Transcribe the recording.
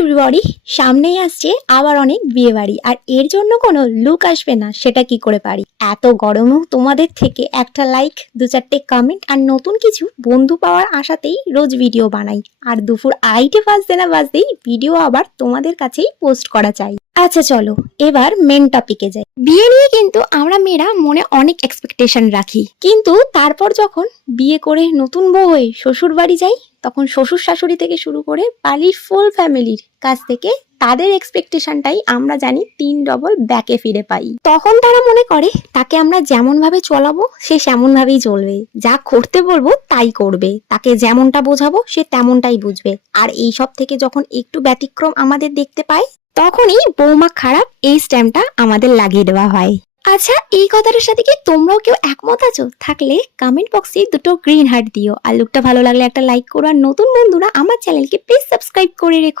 Everybody, সামনেই আসছে আবার অনেক বিয়ে বাড়ি, আর এর জন্য কোনো লুক আসবে না সেটা কি করে পারি। এত গরমেও তোমাদের থেকে একটা লাইক, দু চারটে কমেন্ট আর নতুন কিছু বন্ধু পাওয়ার আশাতেই রোজ ভিডিও বানাই। আর দুপুর আড়াইটে বাজতে না বাজতেই ভিডিও আবার তোমাদের কাছেই পোস্ট করা চাই। আচ্ছা চলো এবার মেন টপিকে যাই। বিয়ে নিয়ে কিন্তু আমরা মেয়েরা মনে অনেক এক্সপেকটেশন রাখি, কিন্তু তারপর যখন বিয়ে করে নতুন বউ হয়ে শ্বশুর বাড়ি যাই, তখন শ্বশুর শাশুড়ি থেকে শুরু করে বাড়ির ফুল ফ্যামিলির কাছ থেকে তাদের এক্সপেকটেশনটাই আমরা জানি 3 ডবল ব্যাকে ফিরে পাই। তখন তারা মনে করে তাকে আমরা যেমন ভাবে চলাবো সে সেমন ভাবেই চলবে, যা করতে বলবো তাই করবে, তাকে যেমনটা বোঝাবো সে তেমনটাই বুঝবে। আর এই সব থেকে যখন একটু ব্যতিক্রম আমাদের দেখতে পাই, তখনই বৌমা খারাপ এই স্ট্যাম্পটা আমাদের লাগিয়ে দেওয়া হয়। আচ্ছা, এই কথাটার সাথে কি তোমরাও কেউ একমত আছো? থাকলে কমেন্ট বক্সে দুটো গ্রিন হার্ট দিও, আর লুকটা ভালো লাগলে একটা লাইক করো, আর নতুন বন্ধুরা আমার চ্যানেলকে প্লিজ সাবস্ক্রাইব করে রেখো।